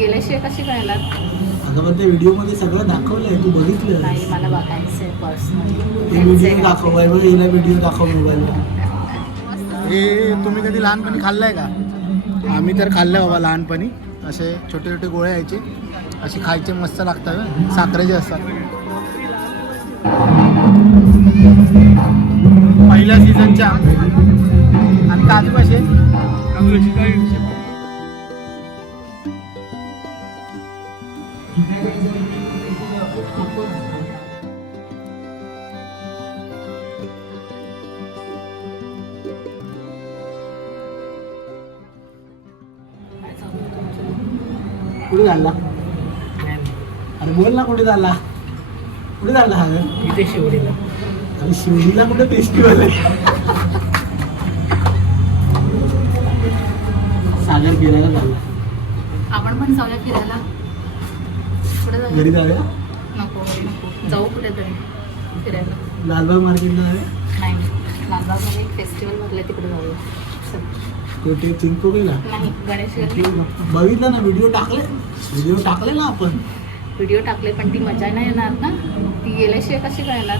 गेल्याशिवाय कशी कळणार? अगं पण त्या व्हिडिओमध्ये सगळं दाखवलंय, तू बघितलं? नाही, मला बघायचं आहे पर्सनली. हे व्हिडिओ दाखव, हिला व्हिडिओ दाखव मोबाईलवर. हे तुम्ही कधी लहानपणी खाल्लंय का? आम्ही तर खाल्लं बाबा लहानपणी. असे छोटे छोटे गोळे यायचे, असे खायचे, मस्त लागतात, साखरेचे असतात. पहिल्या सीझनच्या. आणि काजू कसे? कुठे झाला? अरे बोल ना, कुठे झाला? कुठे झाला हा? इथे शिवडीला. अरे शिवडीला कुठे फेस्टिवल आहे? सागर फिरायला झाला. आपण पण जाऊया फिरायला. कुठे जाऊया? घरी जाऊया. नको नको, जाऊ कुठेतरी फिरायला. लालबाग मार्केटला जाऊया. नाही, लालबागमध्ये एक फेस्टिवल भरले, तिकडे जाऊया. चल. कुठे? चिंचपोकळीला? नाही, गणेश गल्ली. बघितलं ना व्हिडिओ टाकले ना आपण. व्हिडिओ टाकले, पण ती मजा नाही येणार ना. ती गेल्याशिवाय कशी कळणार?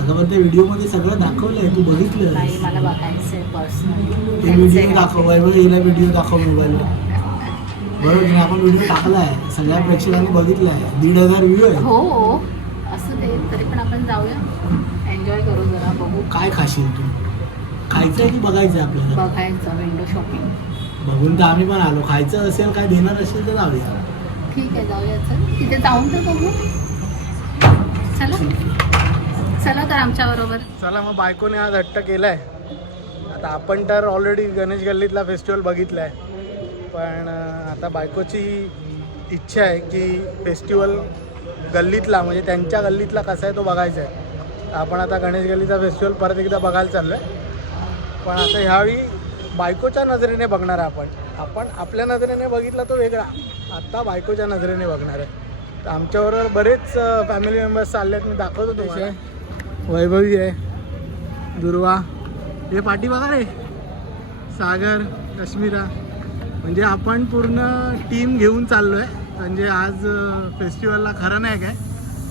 अगं पण त्या व्हिडिओमध्ये सगळं दाखवलंय, तू बघितलं? नाही, मला बघायचं आहे पर्सनली. हे व्हिडिओ दाखव, हिला व्हिडिओ दाखव मोबाईलवर. बरोबर नाही? आपण व्हिडिओ टाकलाय, सगळ्या प्रेक्षकांनी बघितलाय, 1,500 व्ह्यू आहे. हो, असं ते तरी पण आपण जाऊया, एन्जॉय करू, जरा बघू. काय खाशील तू? खायचं आहे की बघायचं आहे आपल्याला? बघायचं, विंडो शॉपिंग. बघून तर आम्ही पण आलो. खायचं असेल, काय देणार असेल तर जाऊया. ठीक आहे, जाऊया. चल, तिथे जाऊन तर बघू. चला चला तर आमच्याबरोबर. चला मग. बायकोने आज हट्ट केलाय. आता आपण तर ऑलरेडी गणेश गल्लीतला फेस्टिवल बघितलाय, पण आता बायकोची इच्छा आहे की फेस्टिवल गल्लीतला, म्हणजे त्यांच्या गल्लीतला कसा आहे तो बघायचा आहे. आपण आता गणेश गल्लीचा फेस्टिवल परत एकदा बघायला चाललो आहे, पण आता ह्यावेळी बायकोच्या नजरेने बघणार आहे. आपण आपल्या नजरेने बघितला तो वेगळा, आता बायकोच्या नजरेने बघणार आहे. तर आमच्याबरोबर बरेच फॅमिली मेंबर्स चालले आहेत, मी दाखवतो तुम्हाला. वैभवी आहे, दुर्वा, हे पाठी बघा रे, सागर, कश्मीरा, म्हणजे आपण पूर्ण टीम घेऊन चाललो आहे. म्हणजे आज फेस्टिवलला खरं नाही काय,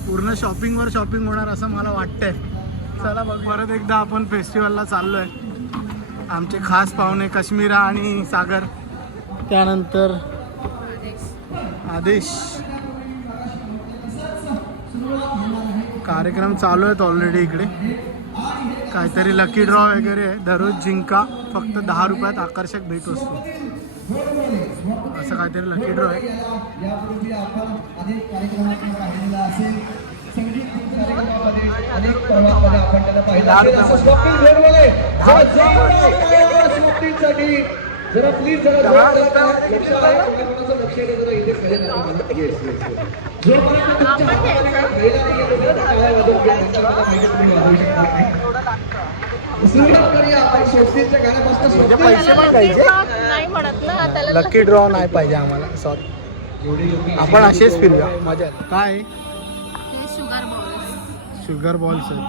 पूर्ण शॉपिंगवर शॉपिंग होणार असं मला वाटतंय. चला बघ, परत एकदा आपण फेस्टिवलला चाललो आहे. आमचे खास पाहुणे कश्मीरा आणि सागर, त्यानंतर आदेश. कार्यक्रम चालू आहेत ऑलरेडी इकडे. काहीतरी लकी ड्रॉ वगैरे आहे. दररोज जिंका, फक्त 10 रुपयात आकर्षक भेट वस्तू, असं काहीतरी लकी ड्रॉ आहे. जरा प्लीज जरा लक्ष आहे, कोणाकोणाचं लक्ष आहे जरा इथे खरे सुरुवात करूया आपण सोबतीच्या गाण्यापासून. लकी ड्रॉ नाही पाहिजे आम्हाला, सॉरी. आपण असेच फिरूया, मजा. काय शुगर बॉल्स. शुगर बॉल्स आहेत.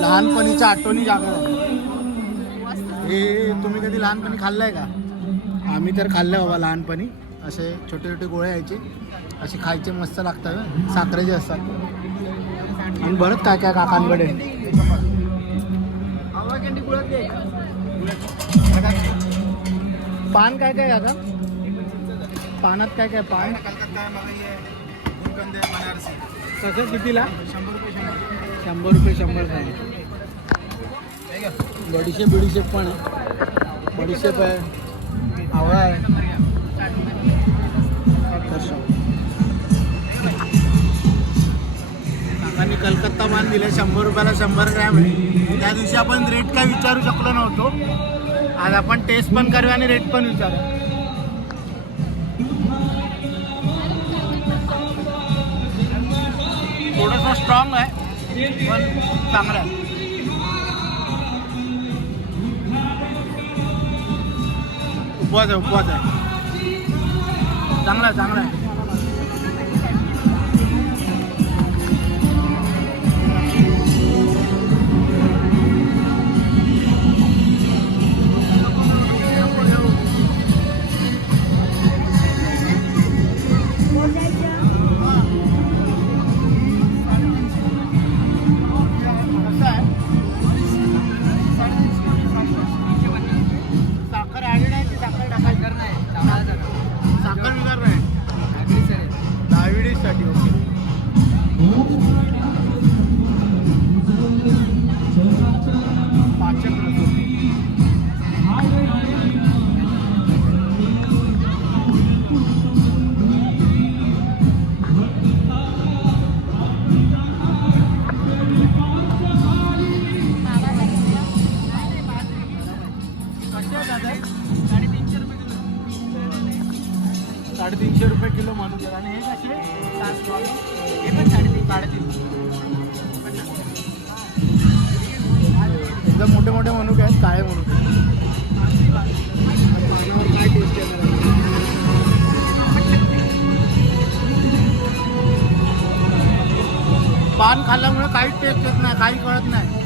लहानपणीच्या आठवणी जागा झाल्या. हे तुम्ही कधी लहानपणी खाल्लंय का? आम्ही तर खाल्लं बाबा लहानपणी. असे छोटे छोटे गोळे यायचे, असे खायचे, मस्त लागतात, साखरेचे असतात. आणि बरंच काय काय काकांकडे. पान काय काय काका? पानात काय काय? पान कसं कितीला? 100 रुपये 100 ग्रॅम. बडीशेप पण आहे. बडीशेप आहे, आवळा आहे. काकांनी कलकत्ता पान दिले, 100 रुपयाला 100 ग्रॅम आहे. त्या दिवशी आपण रेट काय विचारू शकलो नव्हतो. आज आपण टेस्ट पण करूया आणि रेट पण विचारू. थोडंसं स्ट्रॉंग आहे, पण चांगलं आहे. उपवास आहे. चांगला आहे. 350 रुपये किलो म्हणून. आणि हे कसे हे पण 350. एकदम मोठे मोठे मनुके आहेत, काळे मनुके. पानावर काय टेस्ट येणार आहे? पान खाल्ल्यामुळे काहीच टेस्ट येत नाही, काही कळत नाही.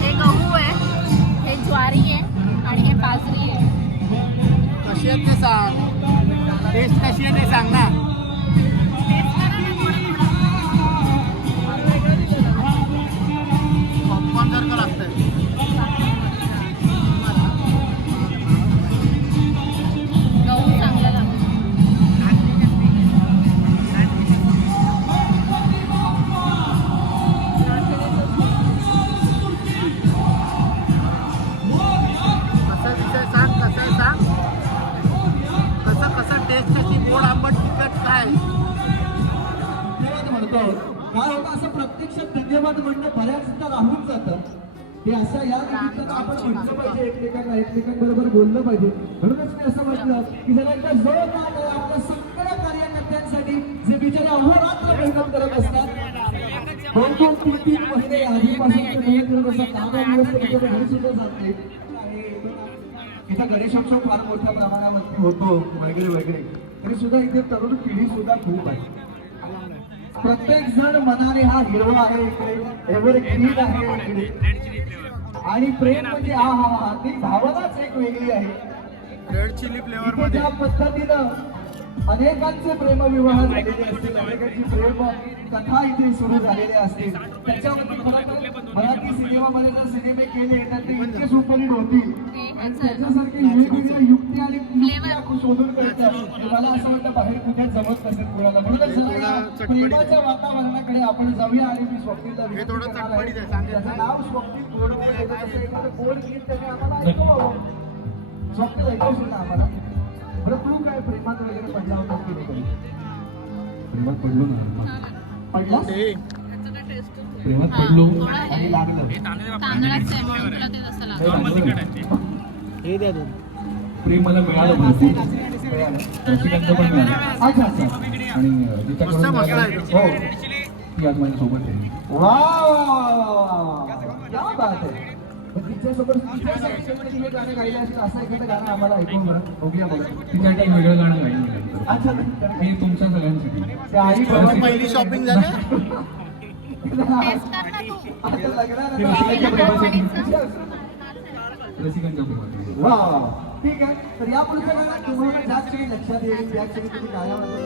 हे गहू आहे, हे ज्वारी आहे आणि हे बाजरी आहे. कशी आहेत ते सांग, टेस्ट कशी आहे ते सांग ना. पॉपकॉर्न सारखं लागतंय. गहू चांगला लागतो. कसं विषय सांग, कसं आहे सांग. कसं टेस्ट कशी, गोड आंबट तिखट काय? धन्यवाद म्हणतो. काय होतं असं प्रत्यक्षात धन्यवाद म्हणणं बऱ्याचदा राहून जातं. ते असं या निमित्तानं आपण म्हटलं पाहिजे, एकमेकांबरोबर बोललं पाहिजे. म्हणूनच मी असं म्हटलं की जरा एकदा जोर आहे आपल्या सगळ्या कार्यकर्त्यांसाठी जे बिचारे अहोरात्र मेहनत करत असतात. 2-3 महिने आधीपासून मेहनत करत असतात. 10 दिवस घरी सुद्धा जात नाही. इथं गणेशोत्सव फार मोठ्या प्रमाणामध्ये होतो वगैरे वगैरे, तरी सुद्धा इथे तरुण पिढी सुद्धा खूप आहे. प्रत्येक जण मनाने हा हिरवा आहे इकडे, एव्हरग्रीन आहे इकडे. आणि प्रेम म्हणजे हा हा हा ती भावनाच एक वेगळी आहे. रेड चिली फ्लेवर इथे मध्ये ज्या पद्धतीनं अनेकांचे प्रेमविवाह झालेले असतील, अनेकांची प्रेम कथा इथे सुरू झालेले असतील. त्याच्यावरती मराठी सिनेमामध्ये जर सिनेमे केले तर ते इतके सुपरहिट होतील. आणि त्याच्यासारखी वेगवेगळ्या युक्ती आणि युक्त्या शोधून करतात. मला असं वाटतं बाहेर कुठे जमत नसेल कुणाला. म्हणूनच जरा प्रेमाच्या वातावरणाकडे आपण जाऊया. आणि मी स्वप्नीला विनंती करणार आहे, त्याचं नाव स्वप्नील गोडबोले. असं एखादं गोड गीत त्याने आम्हाला ऐकवावं. स्वप्नील ऐकवशील ना आम्हाला? बरं, तू काय प्रेमात वगैरे पडला होता की नाही? प्रेमात पडलो ना. पडला? प्रेमात पडलो आणि लागलं. तांदळाचं आहे म्हणून तुला ते तसं लागतं. हे द्या दोन. प्रेम मला मिळालं म्हणजे रसिकांचं पण मिळालं. अच्छा अच्छा. आणि जिच्याकडून हो ती आज माझ्यासोबत आहे. वा क्या बात आहे. तिच्यासोबत तिच्या सेक्शनमध्ये हे गाणं गायलं असेल असं एखादं गाणं आम्हाला ऐकून बरं बघूया बघा. तिच्यासाठी वेगळं गाणं गायलं. अच्छा, मी तुमच्या सगळ्यांसाठी. त्या आई बाबा पहिली शॉपिंग झाली. टेस्ट कर ना तू. आता लग्नानंतर रसिकांच्या प्रेमात. वा वा वा. ठीक आहे. तर या पुढचं गाणं तुम्हाला ज्याच क्षणी लक्षात येईल त्या क्षणी तुम्ही गाण्यामध्ये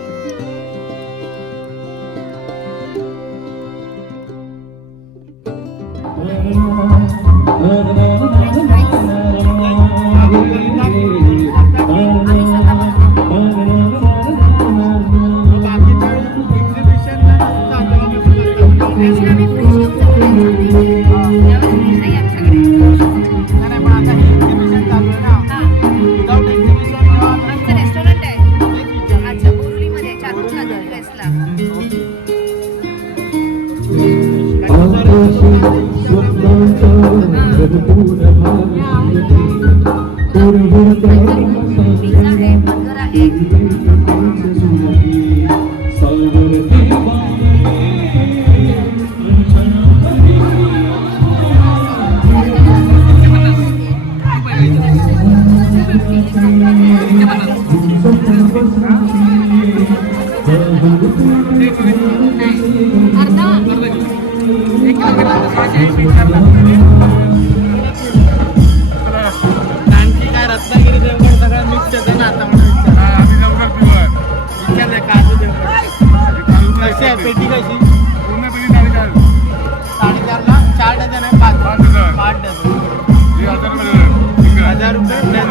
रेस्टॉरंट आहे. अच्छा, बोरुलीमध्ये चालू प्लेसला. पिझ्झा आहे, बर्गर आहे. आणखी काय रत्नागिरी देवगड सगळं मिक्स येतं ना आता म्हणून विचारलंय काजू देवगड कशी आहे पेटी कशी? 4.5ला 4 डझन आहे. 5 डझन 1000 रुपये डझन.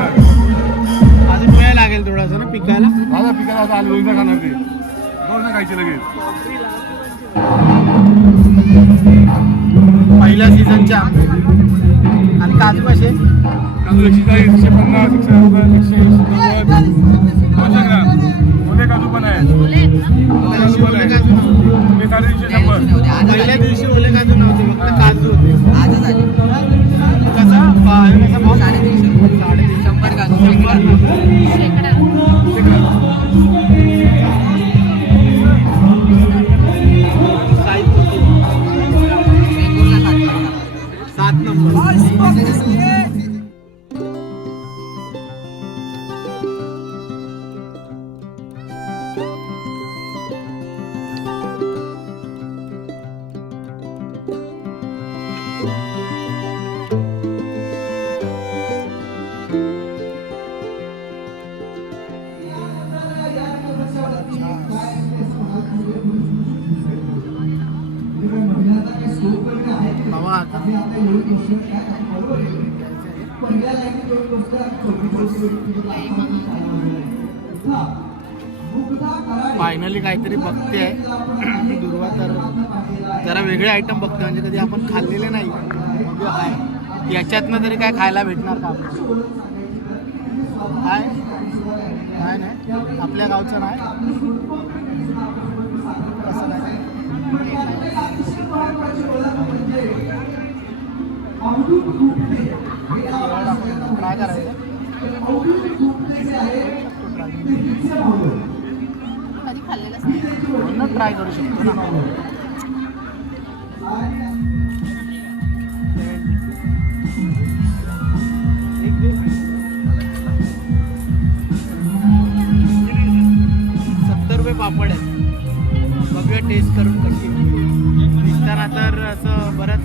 अजून वेळ लागेल थोडासा ना पिकायला. पहिल्या सीझनच्या आणि काजू कसे? काजू 140, 150, 160, 190, ग्राम. काजू पण आहे. ओले आहेत ना? ओले काजू नव्हते. हे 350, 100. पहिल्या दिवशी ओले काजू नव्हते, फक्त काजू होते. कसा भाव? 350. 100 काजू. 100 शेकडा. साईज होती. 7 नंबर. बाबा आता फायनली काहीतरी बघते आहे दुर्वा. तर जरा वेगळे आयटम बघते, म्हणजे कधी आपण खाल्लेले नाही. बघूया काय याच्यातनं तरी काय खायला भेटणार का आपल्याला? काय काय नाही आपल्या गावचं नाही. कसं नाही ट्राय करायचं. कधी खाल्लेलंच नाही. म्हणून ट्राय करू शकतो ना. ₹70 पापड आहे. बघूया टेस्ट करून कशी दिसताना. तर असं बरंच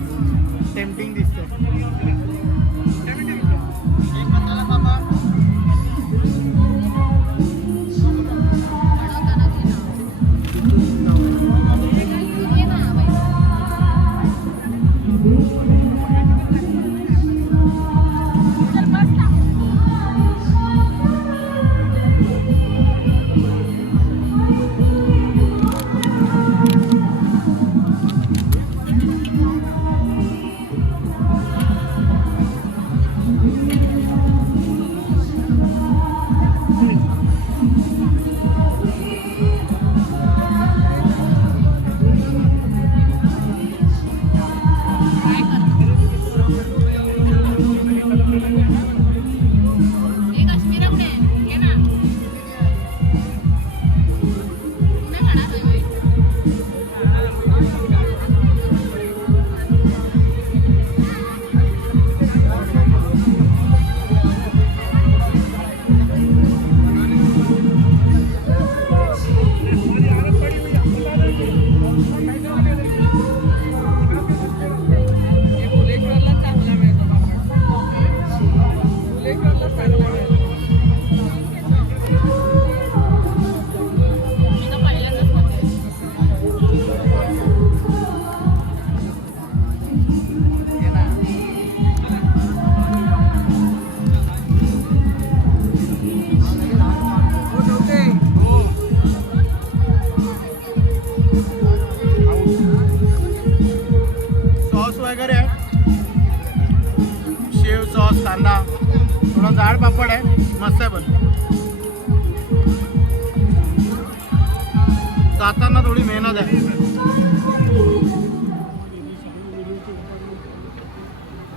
टेम्पटिंग दिसतंय. जाड पापड आहे, मस्त आहे. पण जाताना थोडी मेहनत आहे.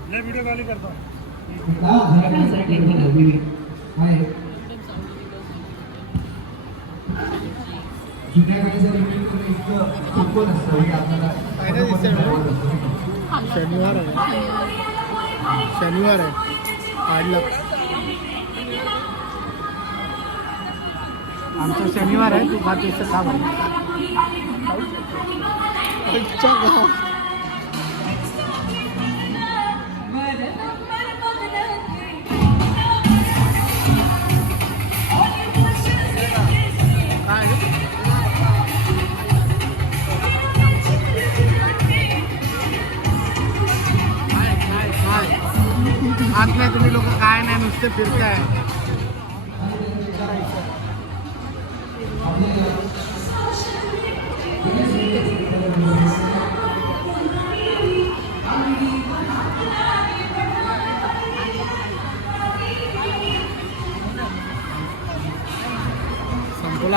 व्हिडिओ कॉल करतो. शनिवार आहे, शनिवार आहे. काढलं आमचा शनिवार आहे. तू खातेस का भाई? आत नाही तुम्ही लोक काय नाही नुसते फिरताय.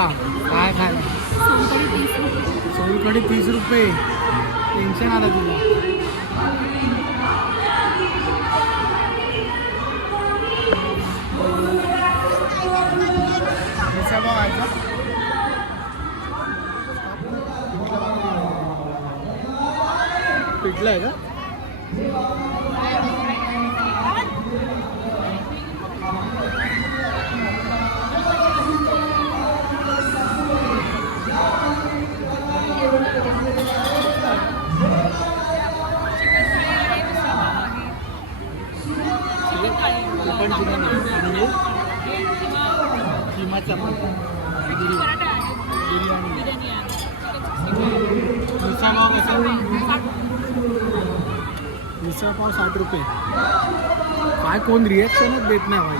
बोला काय खायला? सोलकढी 30 रुपये. सोलकढी 30 रुपये. टेन्शन आलं तुला. मिसळपाव आहे का? पिठलं आहे का? पण चिकन आहे. किमा चपाती बिर्याणी. मिसळपाव कसा? मिसळपाव 60 रुपये. काय कोण रिॲक्शनच देत नाही भाई.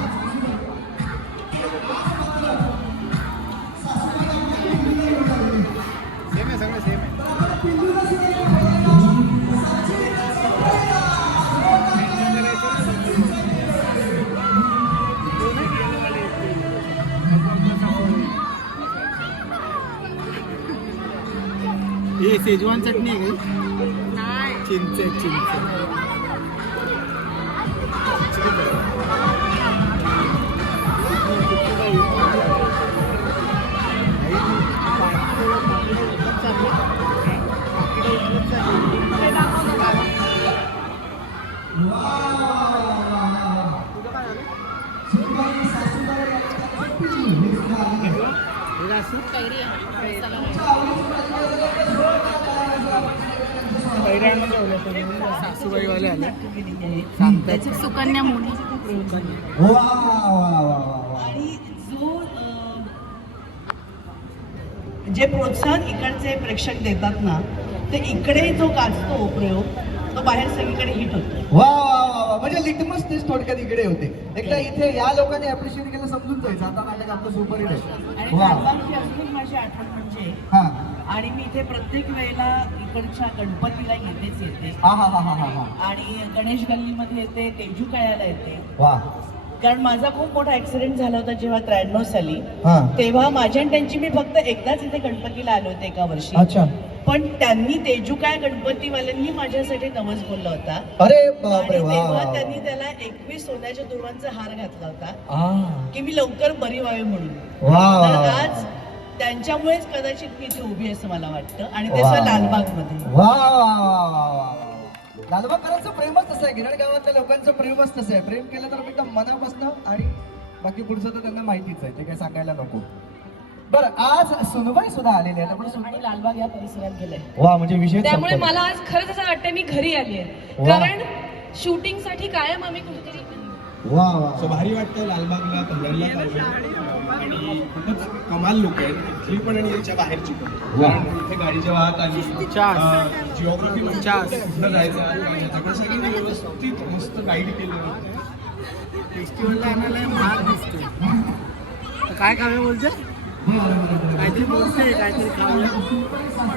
सेम आहे, सगळं सेम आहे. हे शेजवान चटणी आहे का? चिंच सासूबाईवाले आले सांगतात. सुकन्या मुली. आणि जो जे प्रोत्साहन इकडचे प्रेक्षक देतात ना, ते इकडे जो गाजतो प्रयोग तो बाहेर सगळीकडे हिट होतो. वा वा वा वा, म्हणजे लिटमस टेस्ट थोडक्यात इकडे होते. एकदा इथे या लोकांनी अप्रिशिएट केलं समजून जायचं आता नाटक आपलं सुपर हिट आहे. आणि वा. लालबागची अजून एक माझी आठवण म्हणजे, हा आणि मी इथे प्रत्येक वेळेला इकडच्या गणपतीला येते हा हा हा हा हा हा. आणि गणेश गल्लीमध्ये येते, तेजू काळ्याला येते. वा. कारण माझा खूप मोठा ऍक्सिडेंट झाला होता जेव्हा 93 साली. हा. तेव्हा माझी आणि त्यांची मी फक्त एकदाच इथे गणपतीला आले होते एका वर्षी. अच्छा. पण त्यांनी तेजुकाय गणपतीवाल्यांनी माझ्यासाठी नवस बोलला होता. अरे आणि बापरे वा. तेव्हा त्यांनी त्याला 21 सोन्याच्या दुर्वांचा हार घातला होता आ. की मी लवकर बरी व्हावी म्हणून. वा वा तर वा. आज त्यांच्यामुळेच कदाचित मी इथे उभी असं मला वाटतं, आणि ते वा. लालबाग मध्ये. वा वा वा वा वा. लालबागकरांचं प्रेमच तसं आहे. गिरड गावातल्या लोकांचं प्रेमच तसं आहे. प्रेम केलं तर एकदम मनापासून, आणि बाकी पुढचं तर त्यांना माहितीच आहे, ते काय सांगायला नको. बरं, आज सुनबाई सुद्धा आलेले आहेत. आपण सुनबाई आणि लालबाग या परिसरात गेलाय. वा, म्हणजे विषय त्यामुळे मला आज खरंच असं वाटतं मी घरी आली आहे, वा. कारण शूटिंग साठी कायम आम्ही कुठेतरी वा वा. सो भारी वाटतं लालबागला पहिल्यांदाच आलो आणि खूपच कमाल लोक आहेत इथली पण आणि याच्या बाहेरची पण. कारण इथे गाडीच्या वाहत आली जिओग्राफी कुठं जायचं सगळं सगळ्यांनी व्यवस्थित मस्त गाईड केलं. फेस्टिवलला आणायला महाग दिसते. तर काय खावे बोलते? काहीतरी बोलते, काहीतरी खाऊया.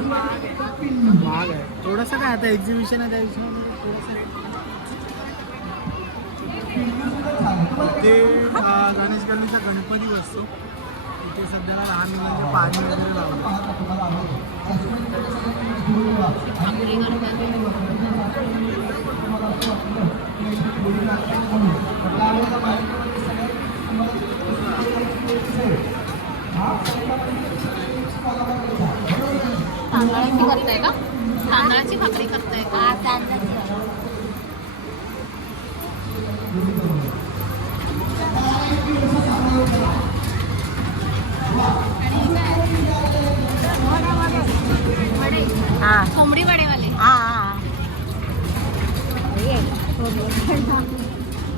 महाग आहे थोडंसं. काय आता एक्झिबिशन आहे त्या हिशोबाने थोडंसं. ते गणेश गल्लीचा गणपती बसतो इथे सध्याला. लहान मुलांचे पाणी वगैरे लावलं. तांदळाची करताय का? तांदळाची भाकरी करताय का? तांदळाची. कोंबडी वडेवाले.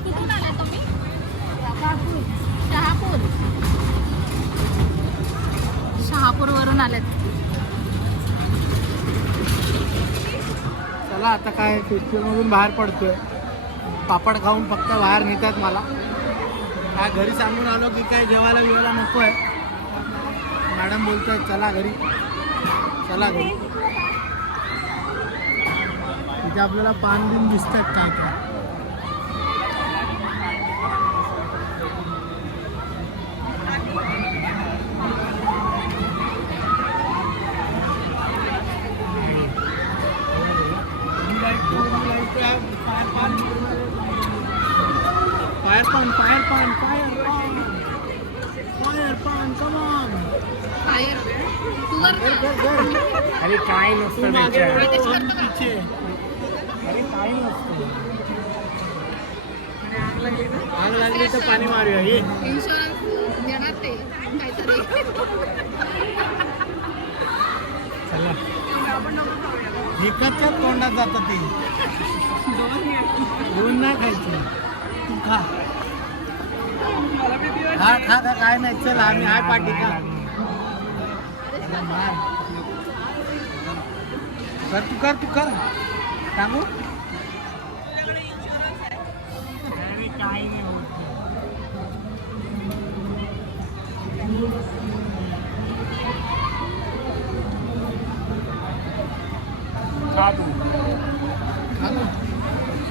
कुठून आलाय तुम्ही? शहापूर वरून आलेत. चला आता काय फेस्टिवलमधून बाहेर पडतोय. पापड खाऊन फक्त बाहेर नेतात मला. काय घरी सांगून आलो की काय जेवायला बिवायला नको आहे. मॅडम बोलतोय चला घरी, चला घरी. तिथे आपल्याला पान बिन दिसतात काय काय. फायर पान फायर पान फायर पान फायर पान कम ऑन. फायर तू वर अरे काय नसतं त्याच्यात. अरे काय नसतं. आग लागली तर पाणी मारूया ये. इन्शुरन्स देणार ते काहीतरी. चला एकाच्याच तोंडात जातं ते. दोन नाही खायचं. तू खा खा खा खा काय नाही. चल आम्ही हाय पाठी का कर तू कर सांगू. अरे काय नाही होत. खा तू.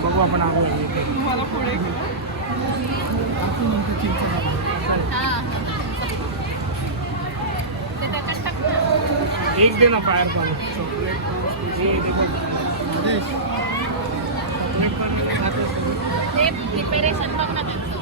बघू आपण आगो. एक दे ना फायर पान. चॉकलेट ते प्रिपेरेशन बघ ना त्यांचं.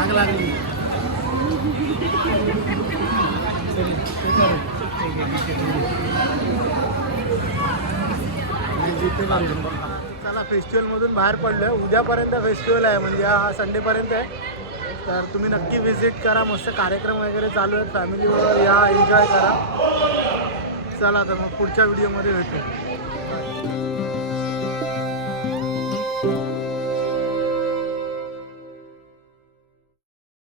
आग लागली. चला फेस्टिवलमधून बाहेर पडलोय. उद्यापर्यंत फेस्टिवल आहे म्हणजे हा संडेपर्यंत आहे. तर तुम्ही नक्की व्हिजिट करा. मस्त कार्यक्रम वगैरे चालू आहेत. फॅमिलीबरोबर या एन्जॉय करा. चला तर मग पुढच्या व्हिडिओमध्ये भेटू.